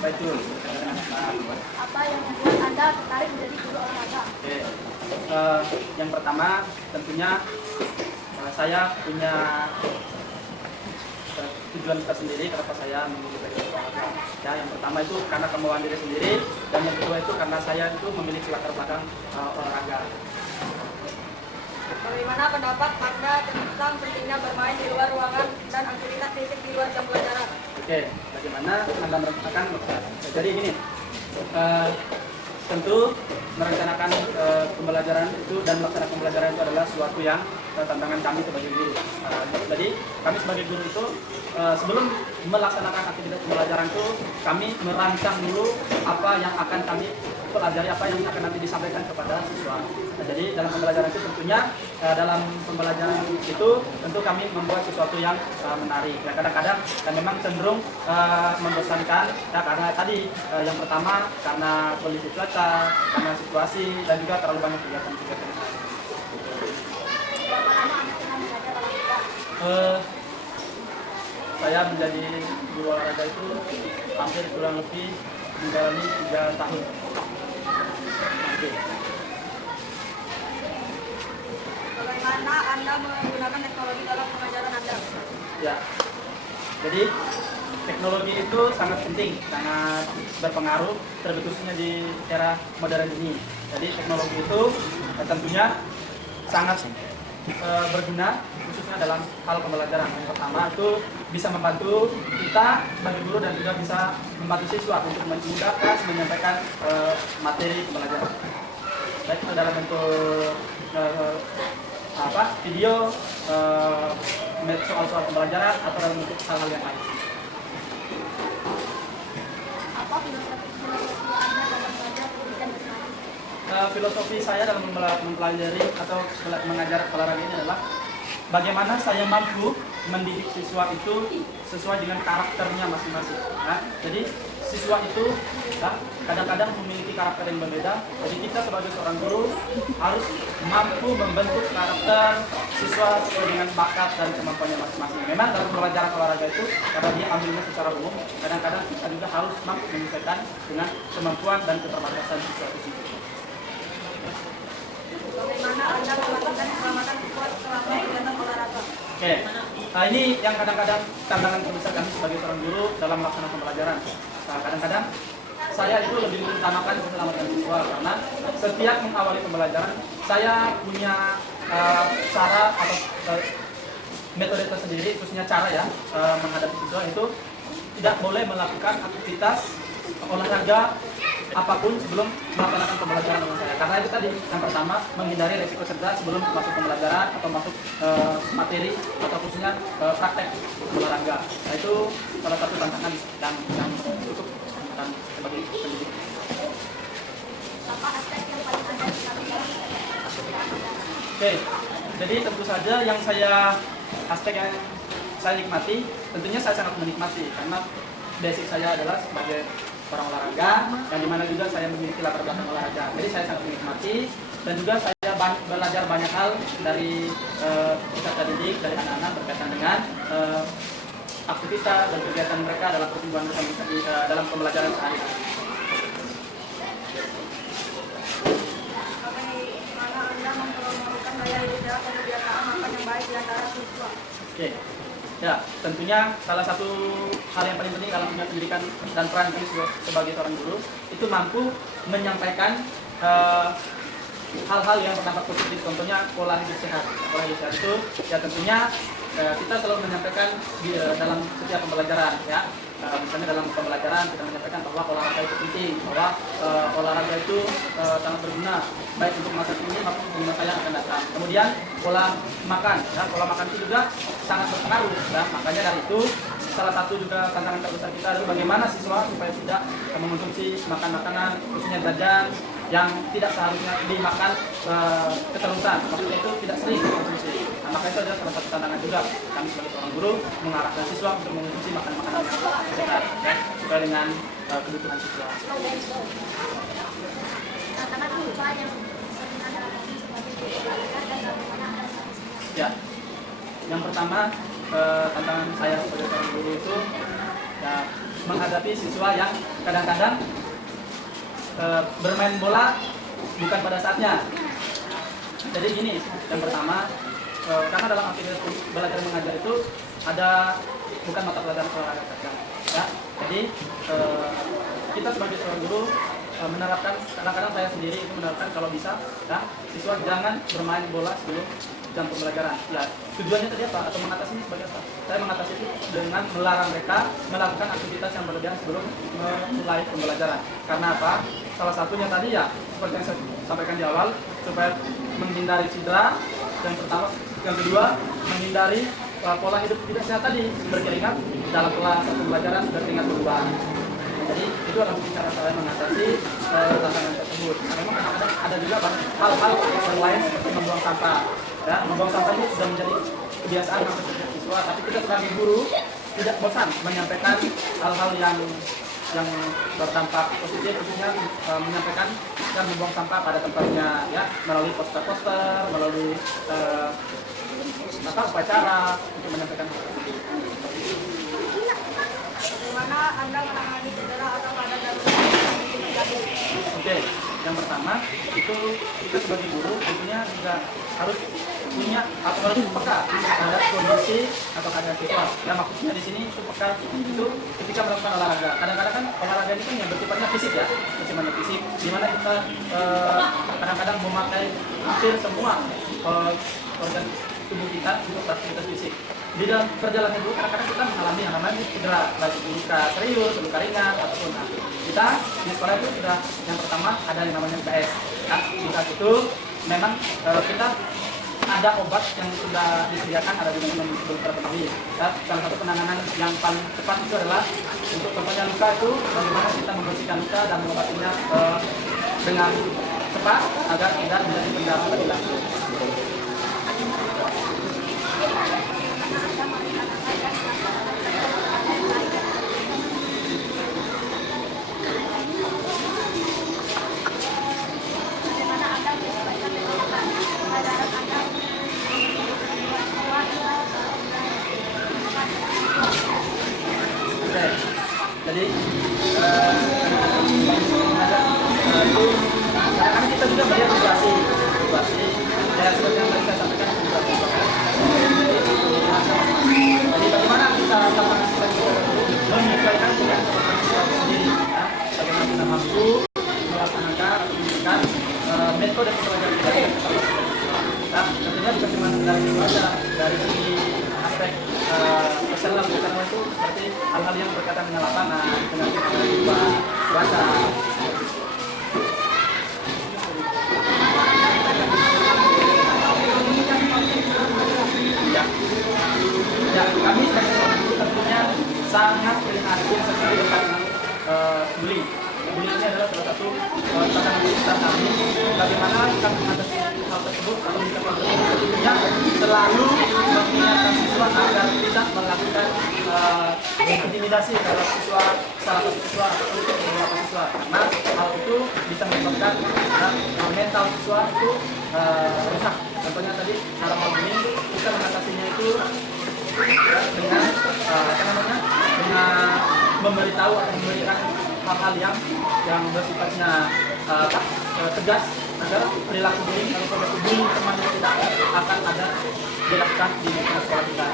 Betul. Apa yang membuat Anda tertarik menjadi guru olahraga? Oke. Yang pertama tentunya saya punya tujuan tersendiri kenapa saya memilih olahraga. Ya, yang pertama itu karena kemauan diri sendiri, dan yang kedua itu karena saya itu memiliki latar belakang olahraga. Bagaimana pendapat Anda tentang pentingnya bermain di luar ruangan dan aktivitas fisik di luar jam pelajaran? Oke, bagaimana Anda merencanakan? Jadi gini, tentu merencanakan pembelajaran itu dan melaksanakan pembelajaran itu adalah suatu yang tantangan kami sebagai guru. Jadi kami sebagai guru itu sebelum melaksanakan aktivitas pembelajaran itu kami merancang dulu apa yang akan kami pelajari, apa yang akan nanti disampaikan kepada siswa. Jadi dalam pembelajaran itu tentunya dalam pembelajaran itu tentu kami membuat sesuatu yang menarik. Ya, kadang-kadang dan memang cenderung membosankan ya, karena tadi yang pertama karena kondisi cuaca, karena situasi, dan juga terlalu banyak kegiatan-kegiatan yang lain. Berapa lama Anda telah belajar olahraga? Saya menjadi guru olahraga itu hampir kurang lebih menjalani 3 tahun. Oke. Bagaimana Anda menggunakan teknologi dalam pengajaran Anda? Ya, jadi teknologi itu sangat penting, sangat berpengaruh, terlebih khususnya di era modern ini. Jadi teknologi itu tentunya sangat berguna, khususnya dalam hal pembelajaran. Yang pertama itu bisa membantu kita sebagai guru dan juga bisa membantu siswa untuk memudahkan menyampaikan materi pembelajaran. Baik itu dalam bentuk video, soal-soal pembelajaran atau dalam bentuk hal-hal yang lain. Apa filosofi Anda dalam belajar pendidikan berselanjut? Filosofi saya dalam mempelajari atau mengajar olahraga ini adalah bagaimana saya mampu mendidik siswa itu sesuai dengan karakternya masing-masing. Nah, jadi siswa itu kadang-kadang memiliki karakter yang berbeda. Jadi kita sebagai seorang guru harus mampu membentuk karakter siswa sesuai dengan bakat dan kemampuannya masing-masing. Memang dalam pelajaran olahraga itu karena dia ambilnya secara umum, kadang-kadang kita juga harus mampu menyesuaikan dengan kemampuan dan keterbatasan siswa itu sendiri. Bagaimana Anda memastikan keselamatan siswa selama kegiatan olahraga? Oke, nah ini yang kadang-kadang tantangan terbesar kami sebagai seorang guru dalam melaksanakan pembelajaran. Nah, kadang-kadang saya itu lebih mengutamakan keselamatan siswa karena setiap mengawali pembelajaran saya punya cara atau metode tersendiri, khususnya cara ya menghadapi siswa itu tidak boleh melakukan aktivitas olahraga apapun sebelum melaksanakan pembelajaran dengan saya. Karena itu tadi yang pertama menghindari resiko cedera sebelum masuk pembelajaran atau masuk materi atau khususnya praktek olahraga. Nah, itu salah satu tantangan yang cukup dan sebagai pendidik. Apa aspek yang paling Anda sukai dalam Oke, jadi tentu saja yang aspek yang saya nikmati, tentunya saya sangat menikmati karena basic saya adalah sebagai orang olahraga, yang dimana juga saya memiliki latar belakang olahraga. Jadi saya sangat menikmati dan juga saya belajar banyak hal dari peserta didik, dari anak-anak berkaitan dengan aktivitas dan kegiatan mereka dalam pertumbuhan mereka dalam pembelajaran sehari-hari. Bagaimana Anda mempromosikan gaya hidup sehat dan kebiasaan makan yang baik di antara siswa? Oke, ya tentunya salah satu hal yang paling penting dalam dunia pendidikan dan peran kami sebagai seorang guru itu mampu menyampaikan hal-hal yang berdampak positif, contohnya pola hidup sehat. Pola hidup sehat itu ya tentunya kita selalu menyampaikan dalam setiap pembelajaran ya. Misalnya dalam pembelajaran kita menyampaikan bahwa olahraga itu penting, bahwa olahraga itu sangat berguna baik untuk masa kini maupun untuk masa yang akan datang. Kemudian pola makan, ya, pola makan itu juga sangat berpengaruh. Ya. Makanya dari itu salah satu juga tantangan terbesar kita adalah bagaimana siswa supaya tidak mengonsumsi makanan khususnya jajan yang tidak seharusnya dimakan keterusan, maksudnya itu tidak sering dikonsumsi. Nah, maka itu adalah salah satu tantangan juga kami sebagai seorang guru mengarahkan siswa untuk mengonsumsi makanan yang sehat ya, sesuai dengan kebutuhan siswa. Tantangan apa yang sering Anda alami sebagai guru olahraga dan bagaimana Anda mengatasinya? Ya, yang pertama tantangan saya sebagai seorang guru itu ya, menghadapi siswa yang kadang-kadang bermain bola bukan pada saatnya. Jadi gini, yang pertama, karena dalam aktivitas belajar mengajar itu ada bukan mata pelajaran olahraga saja, ya. Jadi kita sebagai seorang guru menerapkan, kadang-kadang saya sendiri itu menerapkan kalau bisa, ya, siswa jangan bermain bola sebelum jam pembelajaran. Ya, tujuannya tadi apa? Atau mengatasinya sebagai apa? Saya mengatasi itu dengan melarang mereka melakukan aktivitas yang berlebihan sebelum memulai pembelajaran. Karena apa? Salah satunya tadi ya, seperti yang saya sampaikan di awal, supaya menghindari cedera. Yang pertama, yang kedua, menghindari pola hidup tidak sehat tadi, berkeringat dalam kelas pembelajaran, berkeringat berubah. Jadi itu adalah cara saya mengatasi tantangan tersebut. Nah, memang kadang-kadang ada juga hal-hal yang lain seperti membuang sampah. Ya, membuang sampah itu sudah menjadi kebiasaan hampir setiap siswa, tapi kita sebagai guru tidak bosan menyampaikan hal-hal yang berdampak positif, khususnya menyampaikan dan membuang sampah pada tempatnya, ya, melalui poster-poster, melalui upacara untuk menyampaikan. Bagaimana Anda menangani cedera atau pada darurat yang terjadi? Oke, yang pertama itu kita sebagai guru tentunya juga harus punya atau harus peka terhadap kondisi atau keadaan siswa. Yang maksudnya di sini itu peka itu ketika melakukan olahraga. Kadang-kadang kan olahraga ini kan yang bersifatnya fisik, ya, bersifatnya fisik, di mana kita kadang-kadang memakai hampir semua organ tubuh kita untuk aktivitas fisik. Di dalam perjalanan itu kadang-kadang kita mengalami yang namanya cedera, baik itu luka serius, luka ringan ataupun kita di sekolah itu sudah yang pertama ada yang namanya UKS. Nah, UKS itu memang kita ada obat yang sudah disediakan, ada di dalam beberapa kali. Ya, salah satu penanganan yang paling cepat itu adalah untuk contohnya luka itu bagaimana kita membersihkan luka dan mengobatinya dengan cepat agar tidak menjadi pendarahan lebih lanjut. Jadi itu karena kita juga melihat situasi ya, seperti yang tadi saya sampaikan. Jadi bagaimana kita menyesuaikan dengan siswa sendiri, ya, bagaimana kita mampu melaksanakan atau memberikan metode pembelajaran kita yang tepat. Nah, tentunya bukan cuma dari siswa saja, dari segi aspek personal itu seperti hal-hal yang berkaitan dengan lapangan, dengan cuaca. Ya, kami sebagai seorang guru tentunya sangat prihatin sekali dengan bullying. Bullying ini adalah salah satu tantangan besar kami. Bagaimana kita mengatasi hal tersebut atau kita tentunya selalu mengingatkan siswa agar tidak melakukan intimidasi terhadap siswa, salah satu siswa atau beberapa siswa, karena hal itu bisa menyebabkan mental siswa itu rusak. Contohnya tadi dalam hal ini kita mengatasinya itu dengan dengan memberitahu atau memberikan hal-hal yang bersifatnya tegas agar perilaku bullying atau perilaku bullying teman tidak akan ada dilakukan di lingkungan sekolah kita.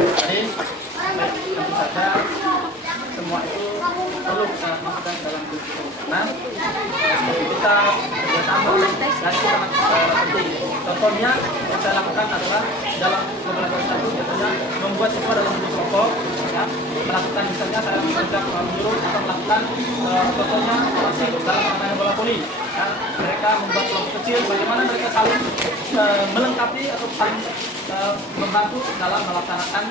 Jadi tentu saja semua itu perlu kita masukkan dalam buku karena kita bersama dan itu sangat penting. Contohnya yang saya lakukan adalah dalam pembelajaran satu biasanya membuat siswa dalam bentuk kelompok, ya, melakukan misalnya saya mengajak menyuruh atau melakukan contohnya operasi dalam permainan bola voli. Ya, mereka membuat kelompok kecil, bagaimana mereka saling melengkapi atau saling membantu dalam melaksanakan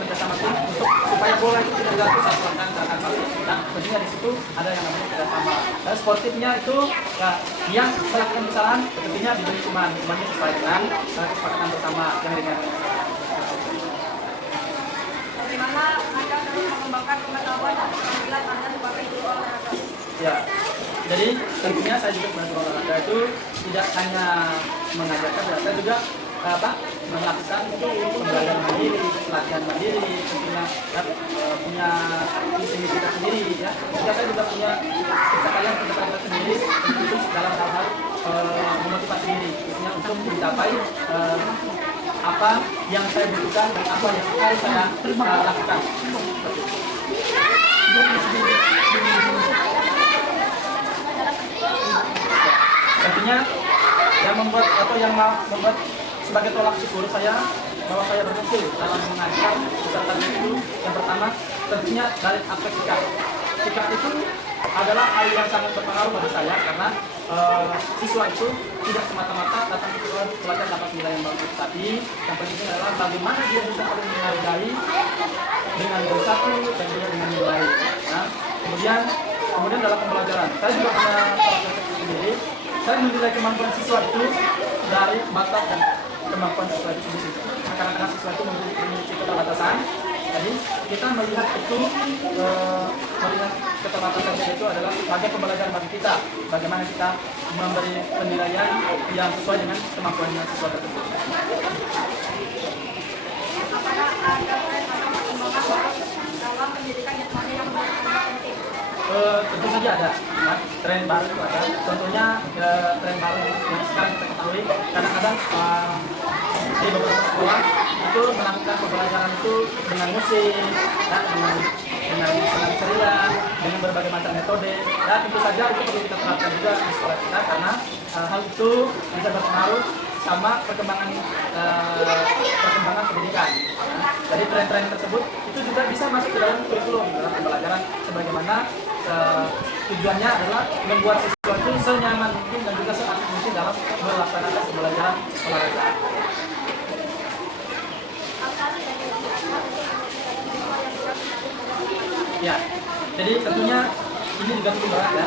kerjasama tim untuk supaya bola itu tidak jatuh saat melakukan gerakan balik. Nah, tentunya di situ ada yang namanya kerjasama. Dan sportifnya itu ya, yang melakukan kesalahan tentunya diberi hukumannya sesuai dengan kesepakatan bersama yang ringan. Bagaimana Anda dalam mengembangkan pengetahuan dan keterampilan Anda sebagai guru olahraga? Ya, Jadi tentunya saya juga sebagai olahraga itu tidak hanya mengajarkan, ya, saya juga melakukan pembelajaran mandiri, latihan mandiri, tentunya punya visi kita sendiri, ya. Juga saya juga punya kita sendiri untuk dalam hal-hal memotivasi diri, tentunya untuk mencapai apa yang saya butuhkan dan apa yang harus saya lakukan. Tentunya yang membuat sebagai tolak ukur saya bahwa saya berhasil dalam mengajar peserta itu, yang pertama tentunya dari aspek sikap. Sikap itu adalah hal yang sangat berpengaruh bagi saya karena siswa itu tidak semata-mata datang ke belajar dapat nilai yang bagus, tapi yang penting adalah bagaimana dia bisa saling menghargai dengan bersatu dan juga dengan nilai. Nah, kemudian dalam pembelajaran saya juga punya proses sendiri. Saya menilai kemampuan siswa itu dari batas dan kemampuan siswa itu sendiri. Nah, kadang-kadang siswa itu memiliki keterbatasan. Jadi kita melihat keterbatasan itu adalah sebagai pembelajaran bagi kita. Bagaimana kita memberi penilaian yang sesuai dengan kemampuannya siswa tersebut. Apakah ada perkembangan dalam pendidikan jasmani yang penting? Tentu saja ada, ya. Tren baru itu ada. Tentunya tren baru yang sekarang kita ketahui, kadang-kadang di beberapa sekolah itu melakukan pembelajaran itu dengan musik, ya, dengan senang ceria, dengan berbagai macam metode. Dan tentu saja itu perlu kita terapkan juga di sekolah kita karena hal itu bisa berpengaruh sama perkembangan pendidikan. Jadi tren-tren tersebut itu juga bisa masuk ke dalam kurikulum dalam pembelajaran, sebagaimana tujuannya adalah membuat siswa itu senyaman mungkin dan juga seaktif mungkin dalam melaksanakan pembelajaran olahraga. Ya, jadi tentunya ini juga cukup berat, ya.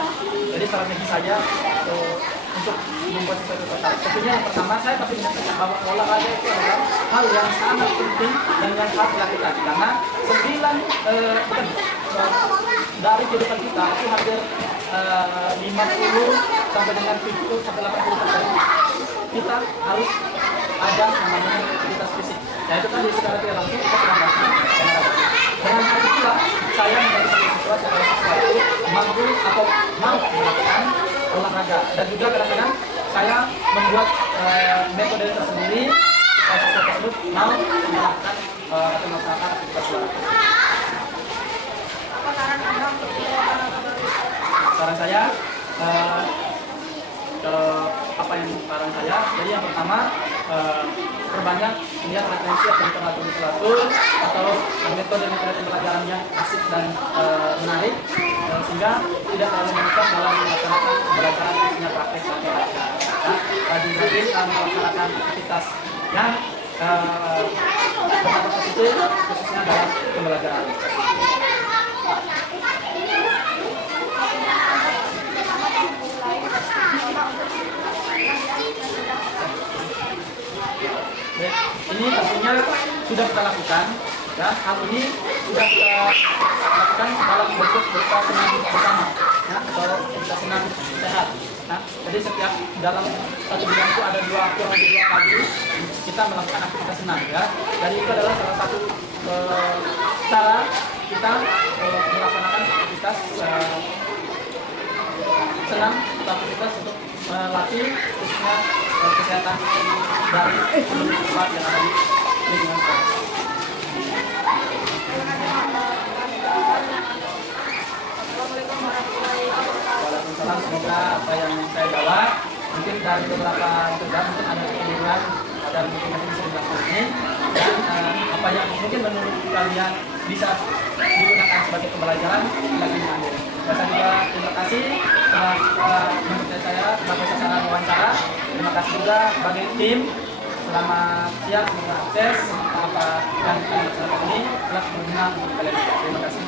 Jadi strategi saya untuk membuat siswa itu tertarik. Tentunya yang pertama saya pasti menyampaikan bahwa olahraga itu adalah hal yang sangat penting dan yang harus dilakukan karena dari kehidupan kita itu hampir 50 sampai dengan 70 sampai 80% kita harus ada namanya aktivitas fisik. Ya itu kan secara tidak langsung kita sedang melakukan. Dengan hal itulah saya memberikan siswa supaya siswa itu mampu atau mau melakukan olahraga, dan juga kadang-kadang saya membuat metode tersendiri supaya siswa tersebut mau melakukan atau melaksanakan aktivitas olahraga. Apa saran Anda untuk olahraga baru? Saran saya, saran saya, jadi yang pertama perbanyak lihat referensi atau literatur atau metode-metode pembelajaran yang asik dan menarik, sehingga tidak terlalu menekan dalam melaksanakan pembelajaran khususnya praktek rajin-rajin dalam melaksanakan aktivitas yang berdampak positif khususnya dalam pembelajaran. Ini tentunya sudah kita lakukan, ya. Hal ini sudah kita lakukan dalam bentuk berupa senam bersama, ya, atau kita senam sehat. Nah, jadi setiap dalam satu bulan itu ada kurang lebih 2 kali kita melakukan aktivitas senam, ya. Jadi itu adalah salah satu cara kita melaksanakan aktivitas senam atau aktivitas untuk melatih khususnya kesehatan dari tempat yang ada di lingkungan kita. Waalaikumsalam, semoga apa yang saya bawa mungkin dari beberapa kerja mungkin ada kekeliruan dan mungkin nanti bisa dilakukan ini, dan apa yang mungkin menurut kalian bisa digunakan sebagai pembelajaran lagi mengambil. Saya juga terima kasih telah mempercayai saya sebagai sasaran wawancara. Terima kasih juga bagi tim. Selamat siang, semoga sukses apa yang kita lakukan ini telah berguna untuk kalian. Terima kasih.